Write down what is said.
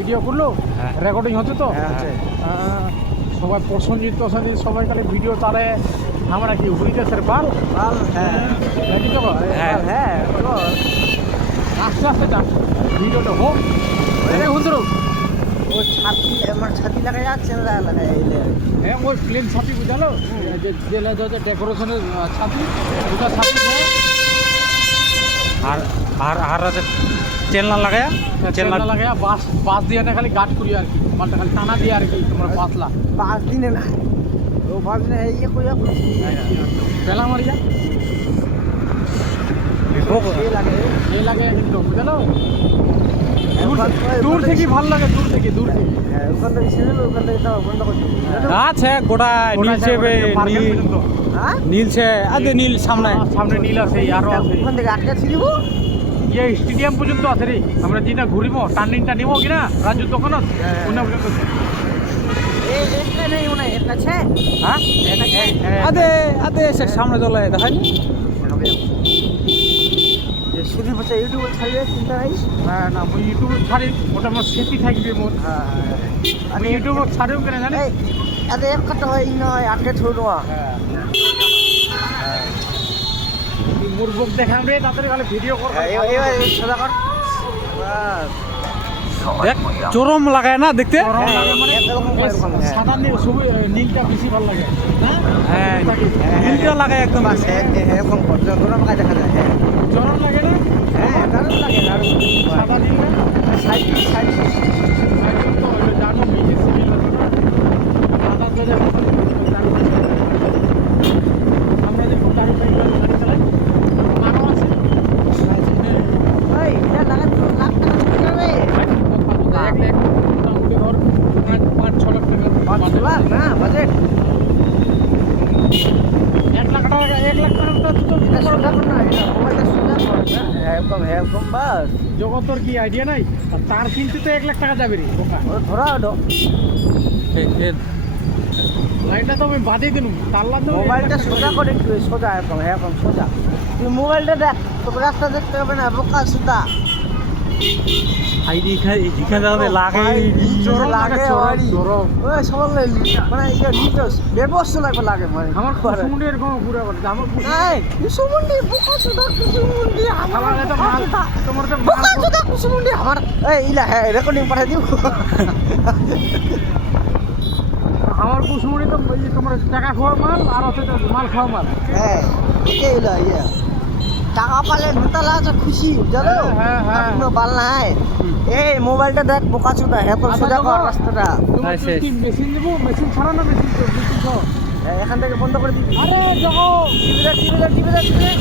Video করলো, recording হচ্ছে তো। সবাই প্রসঞ্জিত সবাই খালি ভিডিও তাহলে আমরা কি হরিদাসের বাল নাকি তো? আস্তে আস্তে যাক ভিডিওটা হোক হুজুর। ওই ছাতি আমার ছাতি লাগাই যাচ্ছে না লাগাই হ্যাঁ ওই প্লেন ছাতি বুঝালো, যে ডেকোরেশনের ছাতি, ওটা ছাতি আর চেলনা লাগায়া লাগাইয়া বাস দিয়ে না খালি গাট করি আর কি, মালটা খালি টানা দিয়ে আর কি তোমরা পাতলা 5 দিনে না ও 5 দিনে ইয়ে কইয়া পেলা মারিয়া এই লাগে কিন্তু বুঝলো। দূর থেকে ভাল লাগে, দূর থেকে ওখান থেকে ছিল ওখান থেকে তো বন্ধ করছি আছে গোটা নীলছে নীলছে আদে নীল সামনে নীল আছে, আরো আছে। ওখান থেকে আটকে ছিল ইয়ে স্টেডিয়াম পর্যন্ত আছে রে, আমরা যেটা ঘুরিব টার্নিংটা নিব কিনা রাজুর দোকানত ওনা পর্যন্ত। এটা নেই মনে এর কাছে হ্যাঁ আদে সে সামনে চলে দেখাইনি শুধু বসে ইউটিউবে ছাড়িয়ে চিন্তা নাই। না মুই ইউটিউব ছাড়ি, ওটা আমার স্মৃতি থাকবে মোর। আমি ইউটিউব ছাড়িও কেন জানি। আরে এক কথা হয় নয় আটকে ছোড়া মোর বুক দেখাম রে, তাড়াতাড়ি খালি ভিডিও কর। এবার সোজা কর দেখ চরম লাগায় না দেখতে। সাদা নীলটা বেশি ভালো লাগে। হ্যাঁ নীলটা লাগায় একদম এরকম গরম কাজ দেখা যায়। চরম লাগে না? হ্যাঁ দারুণ লাগে দারুণ। সাদা নীলটা সাইড তো জানো মিজে সিভিল সাদা ধরে আমরা যে গাড়ি গাড়ি চালাই মানব আছে। এই এটা লাগাতে লাখ টাকা যাবে। এক মোটামুটি ধর 5-6 লাখ টাকা 5 লাখ না বাজেট 1 লাখ টাকা 1 লাখ টাকা তো এটা সোজা কর না, এটা মোবাইলটা সোজা কর এরকম বাস জগতর কি আইডিয়া নাই। আর তার কিনতে তো 1 লাখ টাকা যাবে রে বোকা। ধরা ওটা লাইনটা তো আমি বাদিয়ে দিলাম, তাল্লা তো মোবাইলটা সোজা করে একটু সোজা এরকম সোজা। তুই মোবাইলটা দেখ, তোকে রাস্তা দেখতে হবে না, বোকা সুতা লাগে ওই সবাই মানে ব্যবস্থা লাগবে লাগে মানে আমার কুসুমুন্ডি এরকম ঘুরে করে আমার কুসুমুন্ডি বোকা সুতা কুসুমুন্ডি আমার এটা মাল, তোমার তো বোকা সুতা কুসুমুন্ডি আমার এই ইলা হ্যাঁ রেকর্ডিং পাঠিয়ে দিও। আমার কুসুমুন্ডি তো তোমার টাকা খাওয়া মাল আর হচ্ছে মাল খাওয়া মাল। হ্যাঁ এই ইলা ইয়া টাকা পালে ভুতালা আছে খুশি জানো। কোনো বাল নাই। এই মোবাইলটা দেখ বোকা সুতা এত সোজা কর রাস্তাটা। মেশিন দেবো, মেশিন ছাড়া না মেশিন এখান থেকে বন্ধ করে দিবি। আরে জগো টিভি দেখ